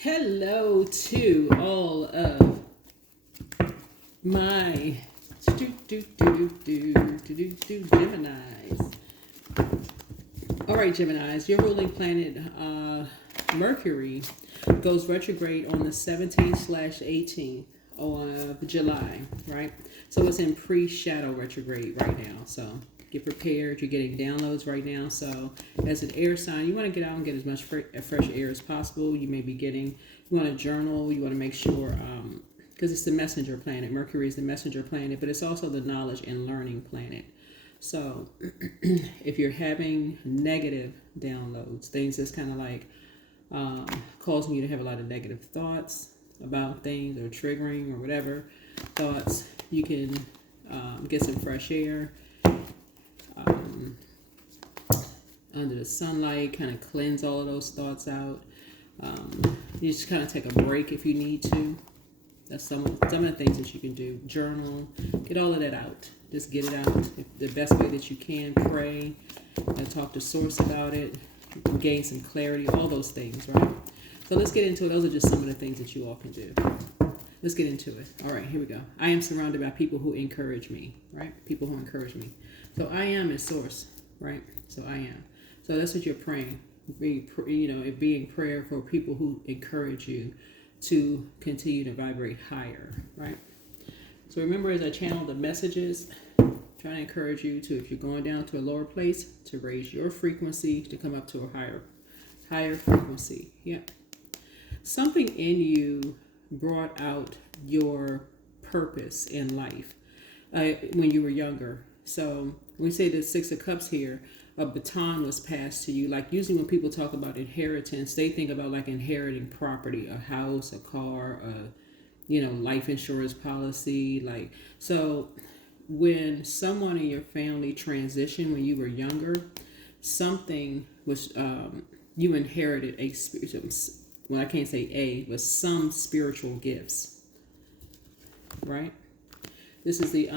Hello to all of my Geminis. All right, Geminis, your ruling planet Mercury goes retrograde on the 17th/18th of July, right? So it's in pre-shadow retrograde right now. So get prepared. You're getting downloads right now. So as an air sign, you want to get out and get as much fresh air as possible. You may be getting, you want to journal. You want to make sure, because it's the messenger planet. Mercury is the messenger planet, but it's also the knowledge and learning planet. So if you're having negative downloads, things that's kind of like causing you to have a lot of negative thoughts about things or triggering or whatever thoughts, you can get some fresh air under the sunlight, kind of cleanse all of those thoughts out. You just kind of take a break if you need to. That's some of the things that you can do. Journal, get all of that out. Just get it out the best way that you can. Pray, talk to Source about it, gain some clarity, all those things, right? So let's get into it. Those are just some of the things that you all can do. Let's get into it. All right, here we go. I am surrounded by people who encourage me, right? People who encourage me. So I am is Source, right? So I am. So that's what you're praying. It being prayer for people who encourage you to continue to vibrate higher, right? So remember, as I channel the messages, trying to encourage you to, if you're going down to a lower place, to raise your frequency to come up to a higher frequency. Yeah. Something in you brought out your purpose in life when you were younger. So when we say the Six of Cups here, a baton was passed to you. Like usually when people talk about inheritance, they think about like inheriting property, a house, a car, life insurance policy. Like, so when someone in your family transitioned when you were younger, something was, you inherited a spiritual, well, I can't say but some spiritual gifts, right? This is the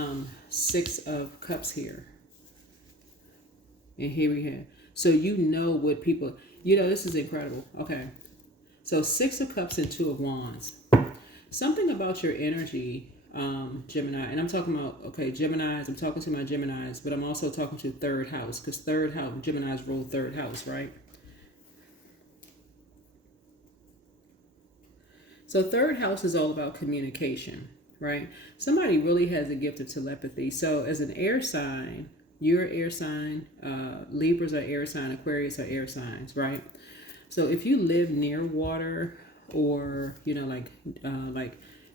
Six of Cups here. And here we have, so what people, this is incredible. Okay. So Six of Cups and Two of Wands. Something about your energy, Gemini, and I'm talking about, Geminis, I'm talking to my Geminis, but I'm also talking to third house, because third house, Geminis rule third house, right? So third house is all about communication, right? Somebody really has a gift of telepathy. So as an air sign, you're an air sign, Libras are air sign, Aquarius are air signs, right? So if you live near water or, like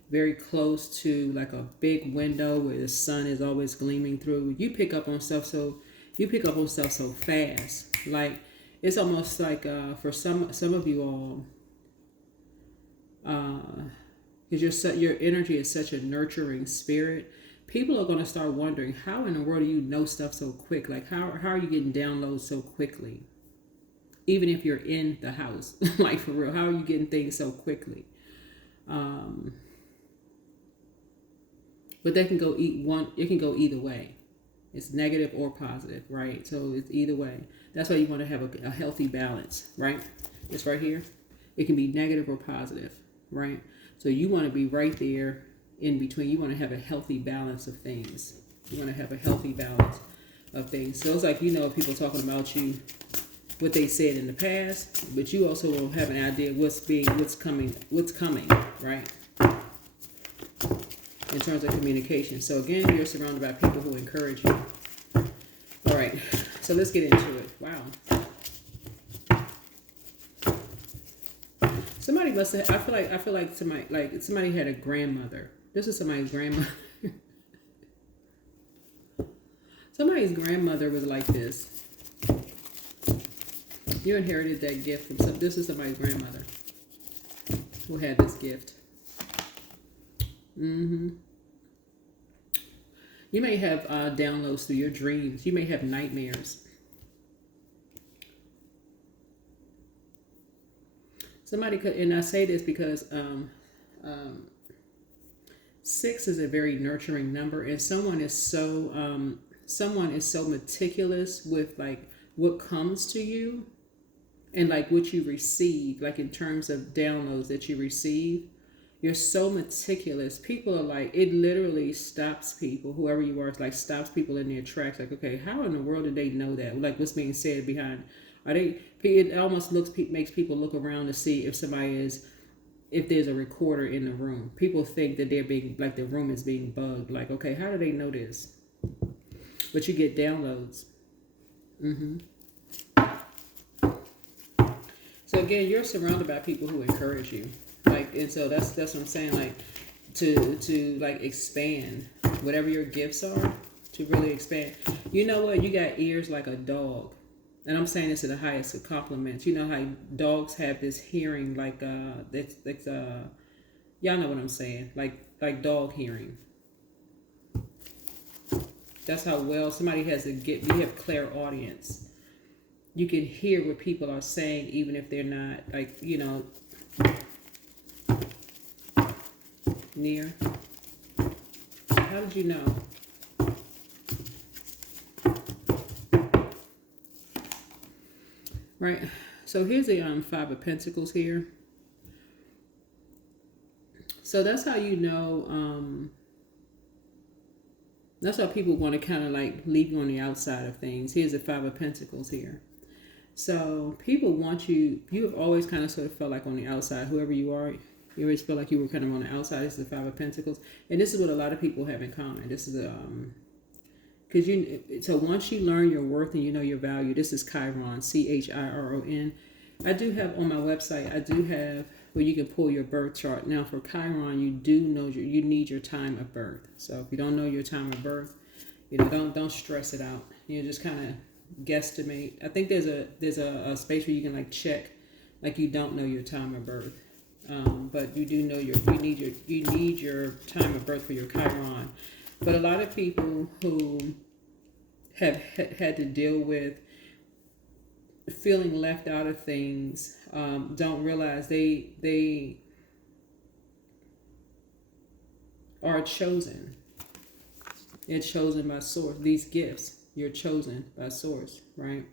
very close to like a big window where the sun is always gleaming through, you pick up on stuff so fast. Like it's almost like for some of you all, because your energy is such a nurturing spirit, people are going to start wondering, how in the world do you know stuff so quick? Like how are you getting downloads so quickly? Even if you're in the house, like for real, how are you getting things so quickly? But it can go either way. It's negative or positive, right? So it's either way. That's why you want to have a healthy balance, right? It's right here. It can be negative or positive, right? So you want to be right there in between. You want to have a healthy balance of things. You want to have a healthy balance of things. So it's like, people talking about you, what they said in the past, but you also will have an idea what's coming, right? In terms of communication. So again, you're surrounded by people who encourage you. All right, so let's get into it. Wow. Somebody must have, I feel like somebody had a grandmother. This is somebody's grandmother. Somebody's grandmother was like this. You inherited that gift from this is somebody's grandmother who had this gift. You may have downloads through your dreams. You may have nightmares. Somebody could, and I say this because 6 is a very nurturing number, and someone is so meticulous with like what comes to you and like what you receive, like in terms of downloads that you receive, you're so meticulous. People are like, it literally stops people, whoever you are, like stops people in their tracks. Like, okay, how in the world did they know that? Like, what's being said behind? Are they? It almost makes people look around to see if somebody is, if there's a recorder in the room. People think that they're being, like the room is being bugged. Like, okay, how do they know this? But you get downloads. So again, you're surrounded by people who encourage you. Like, and so that's what I'm saying. Like, to like expand whatever your gifts are, to really expand. You know what? You got ears like a dog, and I'm saying this in the highest of compliments. You know how dogs have this hearing, like that's y'all know what I'm saying, like dog hearing. That's how well somebody has a gift. You have clairaudience. You can hear what people are saying, even if they're not, like, you know, near. How did you know? Right. So here's the Five of Pentacles here. So that's how you know. That's how people want to kind of like leave you on the outside of things. Here's the Five of Pentacles here. So people want you. You have always kind of sort of felt like on the outside. Whoever you are, you always feel like you were kind of on the outside. This is the Five of Pentacles, and this is what a lot of people have in common. This is because so once you learn your worth and you know your value, this is Chiron, Chiron. I do have on my website, I do have where you can pull your birth chart. Now for Chiron, you do know you need your time of birth. So if you don't know your time of birth, you know, don't stress it out. You know, just kind of guesstimate. I think there's a space where you can like check, like you don't know your time of birth. But you do know you need your time of birth for your Chiron. But a lot of people who have had to deal with feeling left out of things don't realize they are chosen. They're chosen by source. These gifts, you're chosen by source, right?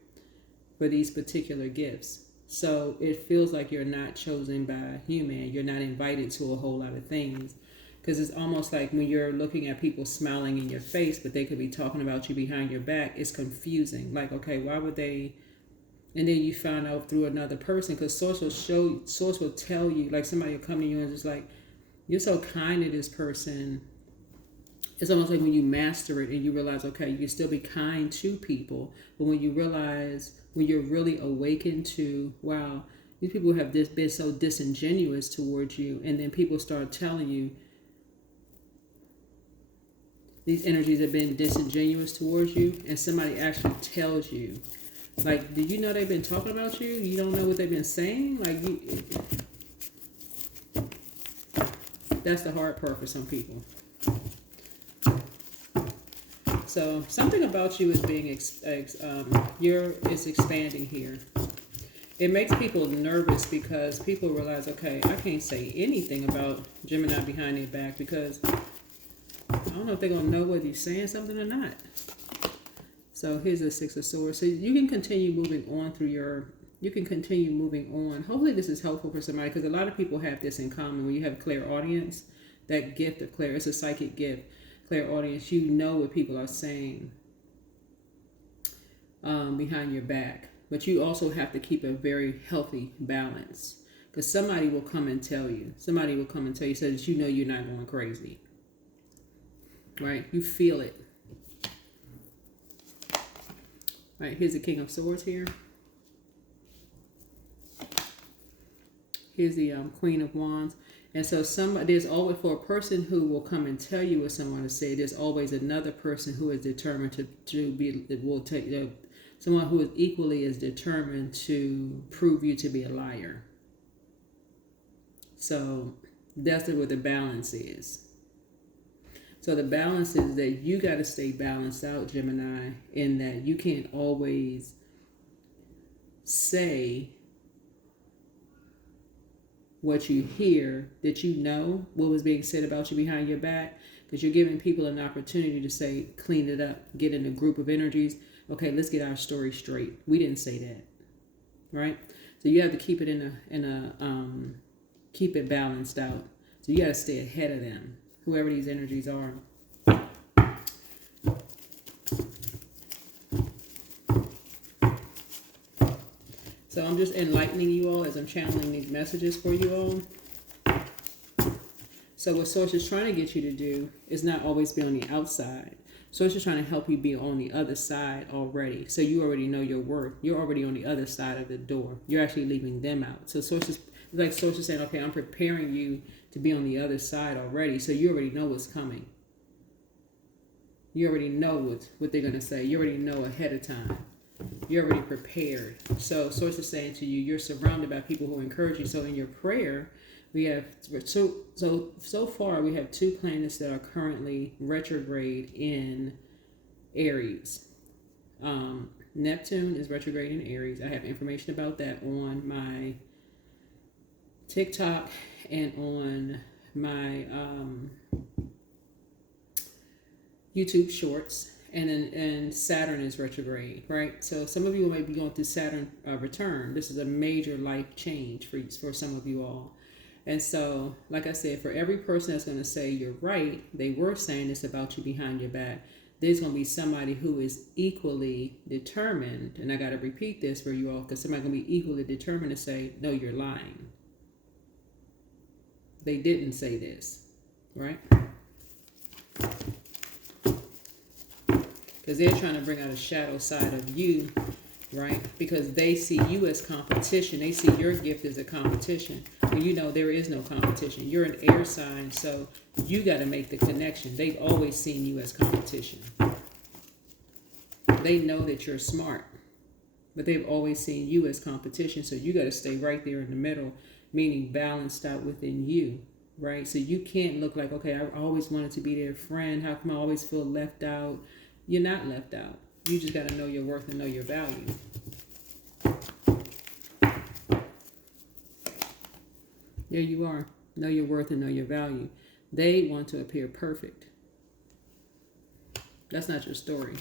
For these particular gifts. So it feels like you're not chosen by human. You're not invited to a whole lot of things. Because it's almost like when you're looking at people smiling in your face, but they could be talking about you behind your back, it's confusing. Like, okay, why would they? And then you find out through another person, because source will tell you, like somebody will come to you and just like, you're so kind to this person. It's almost like when you master it and you realize, okay, you can still be kind to people. But when you realize, when you're really awakened to, wow, these people have been so disingenuous towards you. And then people start telling you, these energies have been disingenuous towards you. And somebody actually tells you, like, did you know they've been talking about you? You don't know what they've been saying? Like, that's the hard part for some people. So something about you is being is expanding here. It makes people nervous because people realize, okay, I can't say anything about Gemini behind their back because I don't know if they're gonna know whether you're saying something or not. So here's the Six of Swords. So you can continue moving on you can continue moving on. Hopefully this is helpful for somebody, because a lot of people have this in common. When you have clairaudience, that gift of clair, it's a psychic gift. Clairaudience, you know what people are saying behind your back. But you also have to keep a very healthy balance, because somebody will come and tell you. Somebody will come and tell you so that you know you're not going crazy. Right? You feel it. All right, here's the King of Swords here. Here's the Queen of Wands. And so there's always, for a person who will come and tell you what someone to say, there's always another person who is determined someone who is equally as determined to prove you to be a liar. So that's what the balance is. So the balance is that you got to stay balanced out, Gemini, in that you can't always say what you hear, that you know what was being said about you behind your back, because you're giving people an opportunity to say, clean it up, get in a group of energies. Okay, let's get our story straight. We didn't say that, right? So you have to keep it keep it balanced out. So you got to stay ahead of them, whoever these energies are. So I'm just enlightening you all as I'm channeling these messages for you all. So what Source is trying to get you to do is not always be on the outside. Source is trying to help you be on the other side already. So you already know your worth. You're already on the other side of the door. You're actually leaving them out. So Source is saying, okay, I'm preparing you to be on the other side already. So you already know what's coming. You already know what they're going to say. You already know ahead of time. You're already prepared. So Source is saying to you, you're surrounded by people who encourage you. So in your prayer, we have so far we have 2 planets that are currently retrograde in Aries. Neptune is retrograde in Aries. I have information about that on my TikTok and on my YouTube shorts. And Saturn is retrograde, right? So some of you may be going through Saturn return. This is a major life change for some of you all. And so, like I said, for every person that's going to say you're right, they were saying this about you behind your back, there's going to be somebody who is equally determined, and I got to repeat this for you all, because somebody's going to be equally determined to say, no, you're lying. They didn't say this, right? Because they're trying to bring out a shadow side of you, right? Because they see you as competition. They see your gift as a competition. When you know there is no competition. You're an air sign, so you got to make the connection. They've always seen you as competition. They know that you're smart, but they've always seen you as competition. So you got to stay right there in the middle, meaning balanced out within you, right? So you can't look like, okay, I always wanted to be their friend. How come I always feel left out? You're not left out. You just got to know your worth and know your value. There you are. Know your worth and know your value. They want to appear perfect. That's not your story.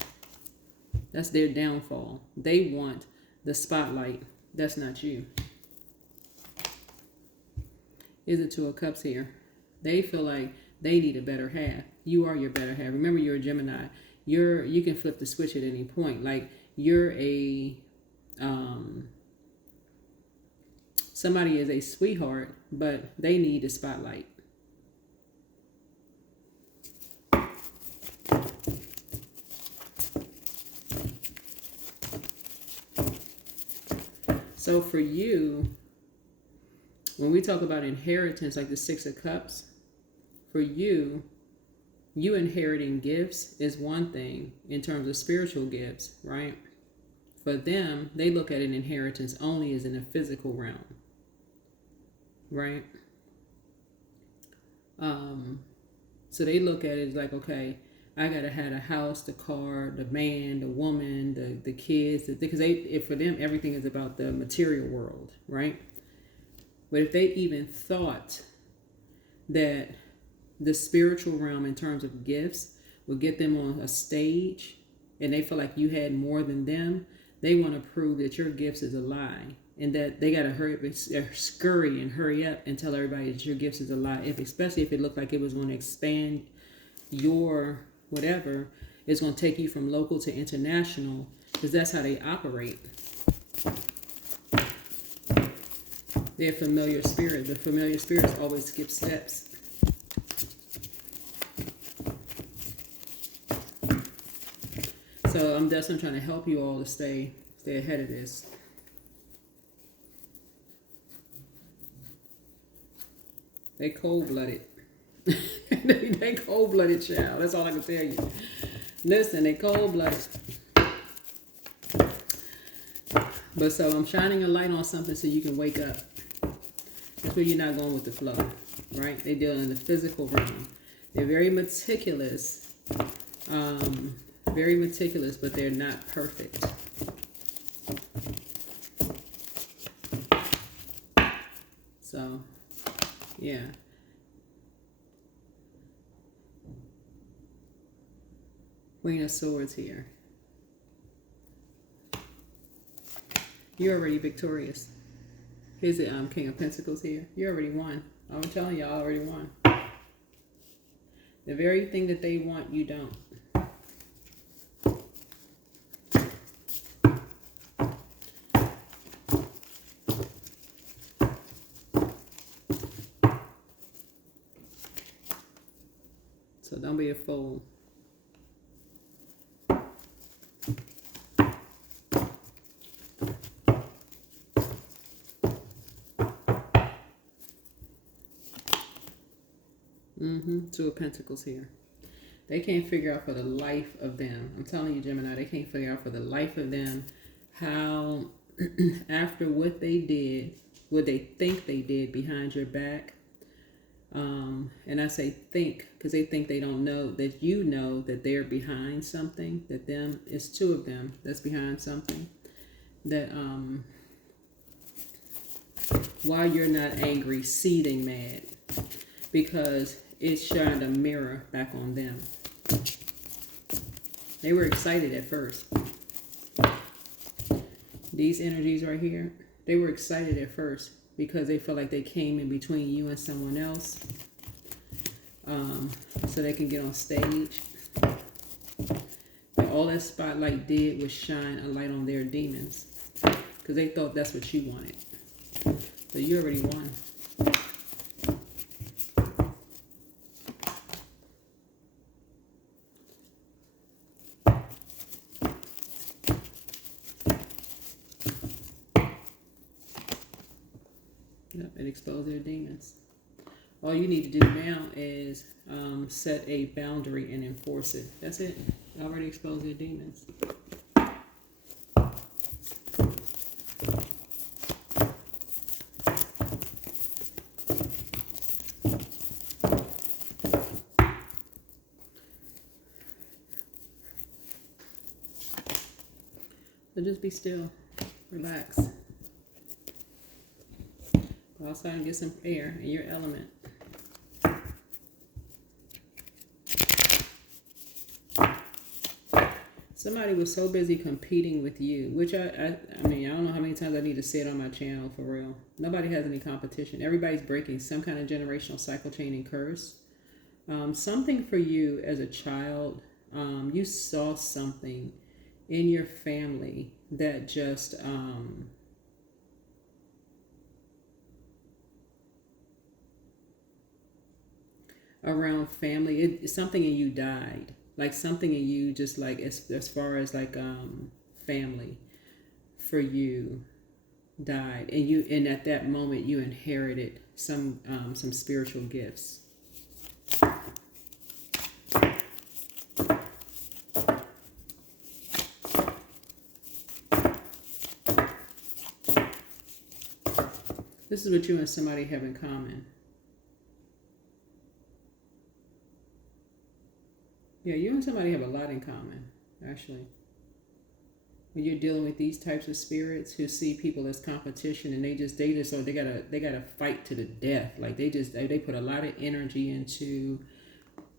That's their downfall. They want the spotlight. That's not you. Is it 2 of Cups here? They feel like they need a better half. You are your better half. Remember, you're a Gemini. You can flip the switch at any point. Like you're a somebody is a sweetheart, but they need a spotlight. So for you, when we talk about inheritance, like the 6 of Cups, for you inheriting gifts is one thing in terms of spiritual gifts, right? For them, they look at an inheritance only as in a physical realm, right? So they look at it like, okay, I gotta have a house, the car, the man, the woman, the kids, because for them everything is about the material world, right? But if they even thought that the spiritual realm in terms of gifts would get them on a stage and they feel like you had more than them, they want to prove that your gifts is a lie and that they got to scurry and hurry up and tell everybody that your gifts is a lie, especially if it looked like it was going to expand your whatever. It's going to take you from local to international, because that's how they operate. They're familiar spirit. The familiar spirits always skip steps. So I'm definitely trying to help you all to stay ahead of this. They cold-blooded. they cold-blooded, child. That's all I can tell you. Listen, they cold-blooded. But so I'm shining a light on something so you can wake up. That's where you're not going with the flow, right? They deal in the physical realm. They're very meticulous. Very meticulous, but they're not perfect. So, yeah. Queen of Swords here. You're already victorious. Here's the King of Pentacles here. You already won. I'm telling you, I already won. The very thing that they want, you don't. So don't be a fool. Two of Pentacles here. They can't figure out for the life of them. I'm telling you, Gemini, they can't figure out for the life of them how, after what they did, what they think they did behind your back. And I say think because they think they don't know that you know that they're behind something, that them, it's two of them that's behind something. That why you're not angry, seething mad, because it shined a mirror back on them. They were excited at first. These energies right here, they were excited at first because they felt like they came in between you and someone else, so they can get on stage. And all that spotlight did was shine a light on their demons because they thought that's what you wanted. So you already won. And expose their demons. All you need to do now is set a boundary and enforce it. That's it. Already exposed their demons. So just be still. Relax. Go outside and get some air in your element. Somebody was so busy competing with you, which I mean, I don't know how many times I need to say it on my channel for real. Nobody has any competition. Everybody's breaking some kind of generational cycle chain and curse. Something for you as a child, you saw something in your family that just around family, it's something in you died, like something in you just like as far as like family for you died, and at that moment you inherited some spiritual gifts. This is what you and somebody have in common. Yeah, you and somebody have a lot in common, actually. When you're dealing with these types of spirits who see people as competition, and they gotta fight to the death. Like they put a lot of energy into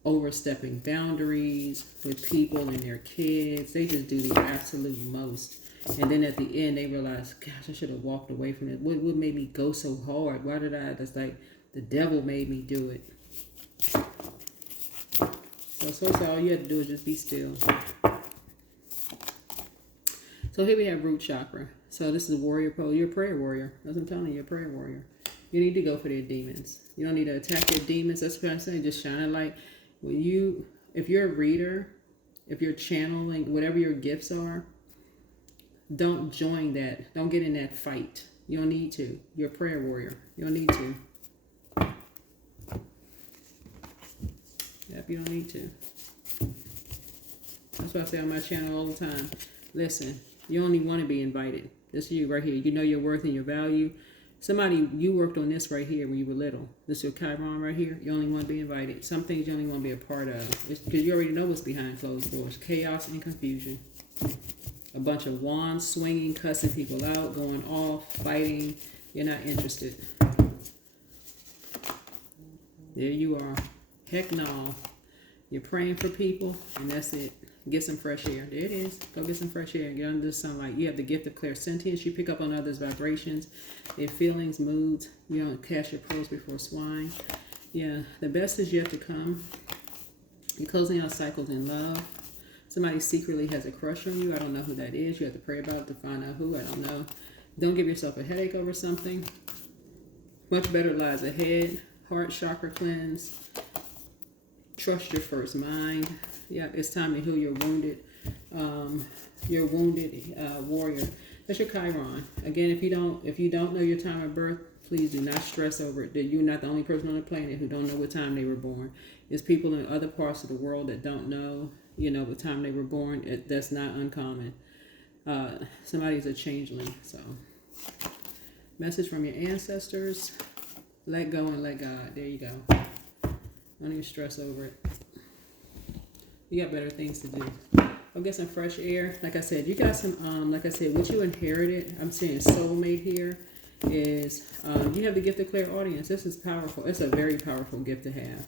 overstepping boundaries with people and their kids. They just do the absolute most. And then at the end, they realize, gosh, I should have walked away from it. What made me go so hard? Why did I? That's like the devil made me do it. So all you have to do is just be still. So here we have root chakra. So this is a warrior pose. You're a prayer warrior. That's what I'm telling you, you're a prayer warrior. You need to go for their demons. You don't need to attack their demons. That's what I'm saying. Just shine a light. If you're a reader, if you're channeling, whatever your gifts are, don't join that. Don't get in that fight. You don't need to. You're a prayer warrior. You don't need to. Yep, you don't need to. That's what I say on my channel all the time. Listen, you only want to be invited. This is you right here. You know your worth and your value. You worked on this right here when you were little. This is your Chiron right here. You only want to be invited. Some things you only want to be a part of. It's because you already know what's behind closed doors. Chaos and confusion. A bunch of wands swinging, cussing people out, going off, fighting. You're not interested. There you are. Heck no. You're praying for people, and that's it. Get some fresh air. There it is. Go get some fresh air. Get under the sunlight. You have the gift of clairsentience. You pick up on others' vibrations, their feelings, moods. You don't cast your pearls before swine. Yeah, the best is yet to come. You're closing out cycles in love. Somebody secretly has a crush on you. I don't know who that is. You have to pray about it to find out who. I don't know. Don't give yourself a headache over something. Much better lies ahead. Heart chakra cleanse. Trust your first mind. Yeah, it's time to heal your wounded warrior. That's your Chiron. Again, if you don't know your time of birth, please do not stress over it. That you're not the only person on the planet who don't know what time they were born. There's people in other parts of the world that don't know, what time they were born. That's not uncommon. Somebody's a changeling. So, message from your ancestors: let go and let God. There you go. Don't even stress over it. You got better things to do. Go get some fresh air. Like I said, you got some, what you inherited, I'm saying soulmate here, is you have the gift of clairaudience. This is powerful. It's a very powerful gift to have.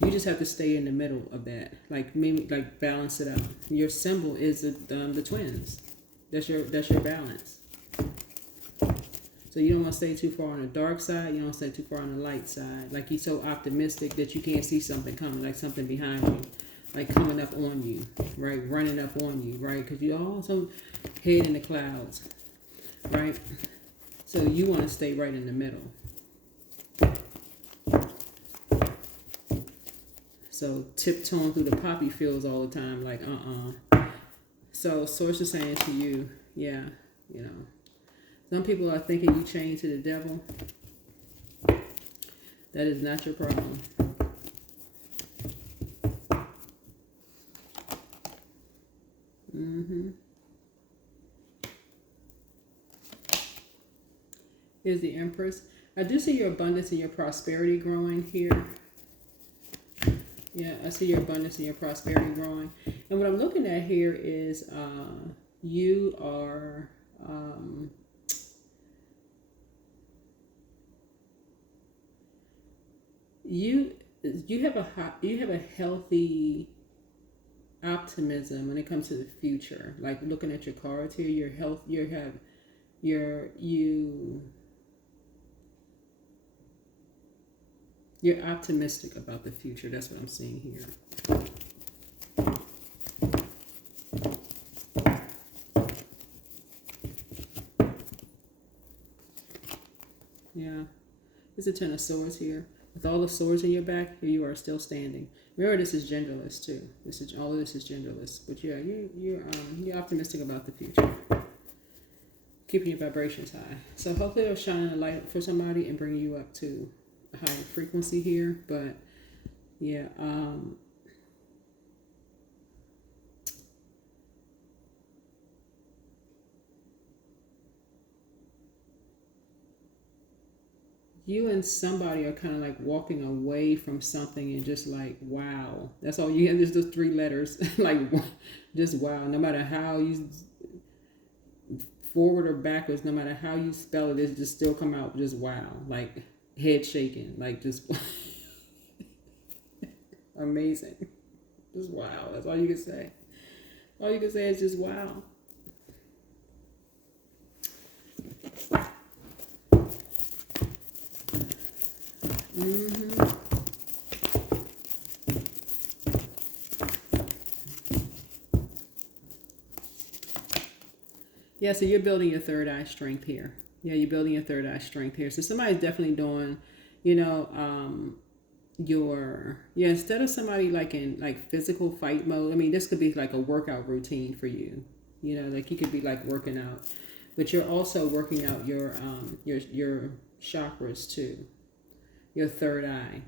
You just have to stay in the middle of that. Maybe balance it out. Your symbol is the twins. That's your balance. So you don't want to stay too far on the dark side. You don't want to stay too far on the light side. Like you're so optimistic that you can't see something coming, like something behind you. Like coming up on you, right? Running up on you, right? Because you're also head in the clouds, right? So you want to stay right in the middle. So tiptoeing through the poppy fields all the time, like So source is saying to you, yeah, some people are thinking you chained to the devil. That is not your problem. Here's the Empress. I do see your abundance and your prosperity growing here. Yeah, I see your abundance and your prosperity growing. And what I'm looking at here is you are you have a healthy optimism when it comes to the future. Like looking at your cards here, you're optimistic about the future. That's what I'm seeing here. Yeah. There's a Ten of Swords here. With all the swords in your back, here you are still standing. Remember, this is genderless too. All of this is genderless. But yeah, you're optimistic about the future. Keeping your vibrations high. So hopefully it'll shine a light for somebody and bring you up to a higher frequency here. But yeah, you and somebody are kind of like walking away from something and just like, wow. That's all you have. There's just 3 letters. Like, just wow. No matter how you forward or backwards, no matter how you spell it, it just still come out just wow. Like head shaking. Like just amazing. Just wow. That's all you can say. All you can say is just wow. Yeah, so you're building your third eye strength here. Yeah, you're building your third eye strength here. So somebody's definitely doing, instead of somebody like in like physical fight mode. I mean, this could be like a workout routine for you. Like you could be like working out, but you're also working out your chakras too. Your third eye,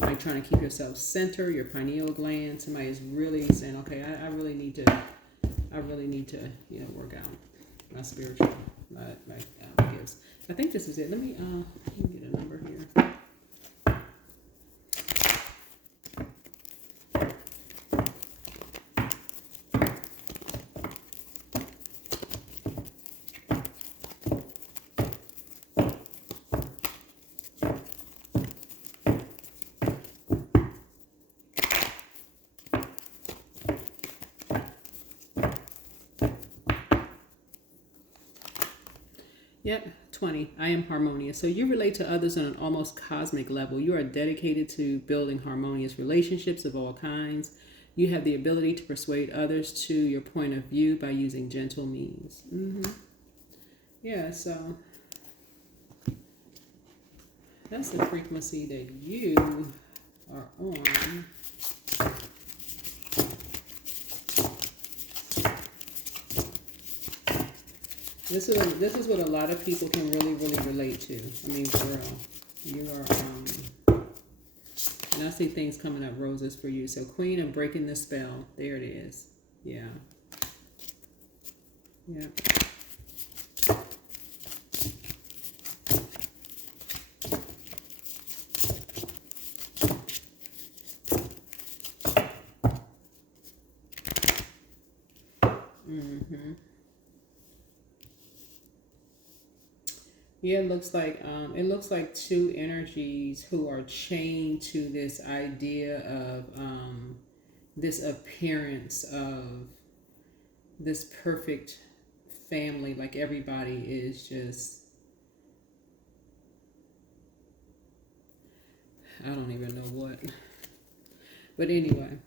like trying to keep yourself centered, your pineal gland. Somebody is really saying, okay, I really need to work out my spiritual, my gifts. I think this is it. Let me get a number here. Yep, 20. I am harmonious. So you relate to others on an almost cosmic level. You are dedicated to building harmonious relationships of all kinds. You have the ability to persuade others to your point of view by using gentle means. Yeah, so that's the frequency that you are on. This is what a lot of people can really relate to. I mean, for real, you are and I see things coming up roses for you. So Queen of Breaking the Spell. There it is. Yeah. Yeah. Yeah, it looks like two energies who are chained to this idea of this appearance of this perfect family, like everybody is just, I don't even know what. But anyway.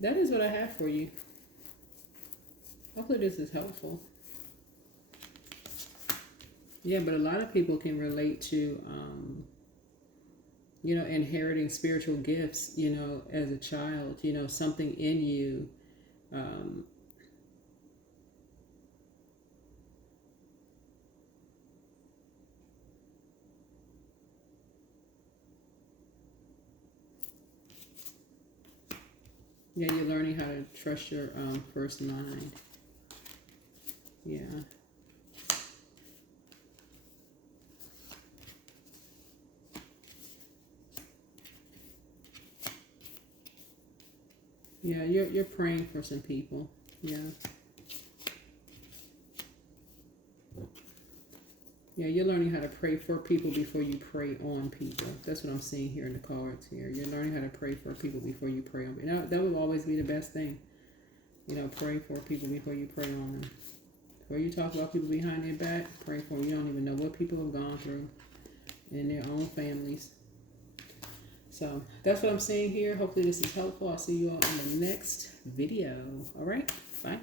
That is what I have for you. Hopefully this is helpful. Yeah, but a lot of people can relate to, inheriting spiritual gifts, as a child, something in you. Um, yeah, you're learning how to trust your first mind. Yeah. Yeah, you're praying for some people. Yeah. Yeah, you're learning how to pray for people before you pray on people. That's what I'm seeing here in the cards here. You're learning how to pray for people before you pray on people. That will always be the best thing. Pray for people before you pray on them. Before you talk about people behind their back, pray for them. You don't even know what people have gone through in their own families. So that's what I'm seeing here. Hopefully this is helpful. I'll see you all in the next video. All right, bye.